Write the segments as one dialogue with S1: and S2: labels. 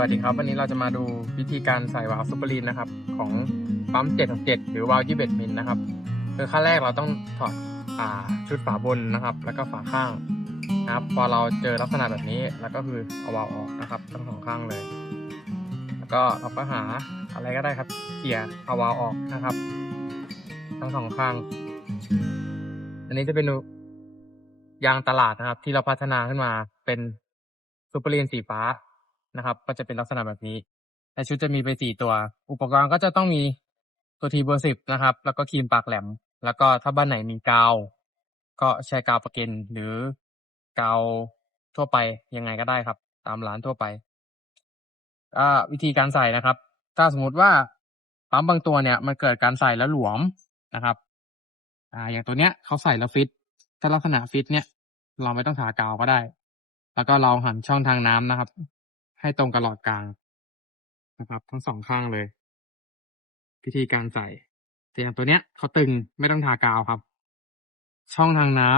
S1: วัสดีครับ วันนี้เราจะมาดูวิธีการใส่วาล์วซูเปอร์ลีนนะครับของปั๊ม 767 หรือวาล์ว21มิลนะครับคือขั้นแรกเราต้องถอดอชุดฝาบนนะครับ แล้วก็ฝาข้างนะครับ พอเราเจอลักษณะแบบนี้แล้วก็คือเอาวาล์วออกนะครับทั้งสองข้างเลย แล้วก็เราก็หาอะไรก็ได้ครับเขี่ยเอาวาล์วออกนะครับ ทั้งสองข้าง อันนี้จะเป็นยางตลาดนะครับ ที่เราพัฒนาขึ้นมาเป็นซูเปอร์ลีนสีฟ้า นะครับ ก็จะเป็นลักษณะแบบนี้ในชุดจะมีไปสี่ตัว อุปกรณ์ก็จะต้องมีตัวทีเบอร์สิบนะครับ แล้วก็ครีมปากแหลม แล้วก็ถ้าบ้านไหนมีกาว ก็ใช้กาวประเก็นหรือกาวทั่วไปยังไงก็ได้ครับ ตามร้านทั่วไปวิธีการใส่นะครับ ถ้าสมมติว่าปั๊มบางตัวเนี่ย มันเกิดการใส่แล้วหลวมนะครับ อ่า อย่างตัวเนี้ยเขาใส่แล้วฟิต ถ้าลักษณะฟิตเนี่ย เราไม่ต้องทากาวก็ได้ แล้วก็เราหันช่องทางน้ำนะครับ ให้ตรงกับหลอดกลางนะครับ ทั้งสองข้างเลย วิธีการใส่แต่อย่างตัวเนี้ยเขาตึงไม่ต้องทากาวครับ ช่องทางน้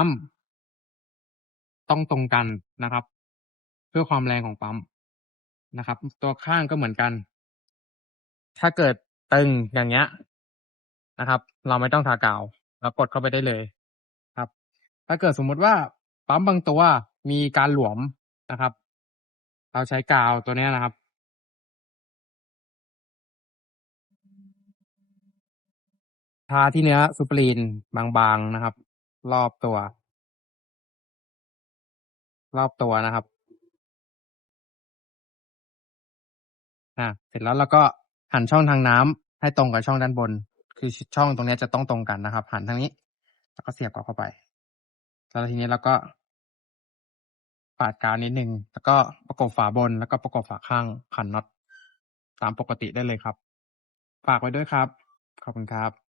S1: ำต้องตรงกันนะครับ เพื่อความแรงของปั๊มนะครับ ตัวข้างก็เหมือนกัน ถ้าเกิดตึงอย่างเงี้ยนะครับ เราไม่ต้องทากาวเรากดเข้าไปได้เลยครับ ถ้าเกิดสมมุติว่าปั๊มบางตัวมีการหลวมนะครับ เราใช้กาวตัวเนี้ยนะครับ ทาที่เนื้อซูเปอรีนบางๆนะครับ รอบตัว รอบตัวนะครับอ่าเสร็จแล้วเราก็หันช่องทางน้ำให้ตรงกับช่องด้านบน คือช่องตรงนี้จะต้องตรงกันนะครับ หันทางนี้ แล้วก็เสียบกลับเข้าไป แล้วทีนี้เราก็ ปาดกาวนิดนึง แล้วก็ประกบฝาบน แล้วก็ประกบฝาข้างขันน็อตตามปกติได้เลยครับ ฝากไว้ด้วยครับ ขอบคุณครับ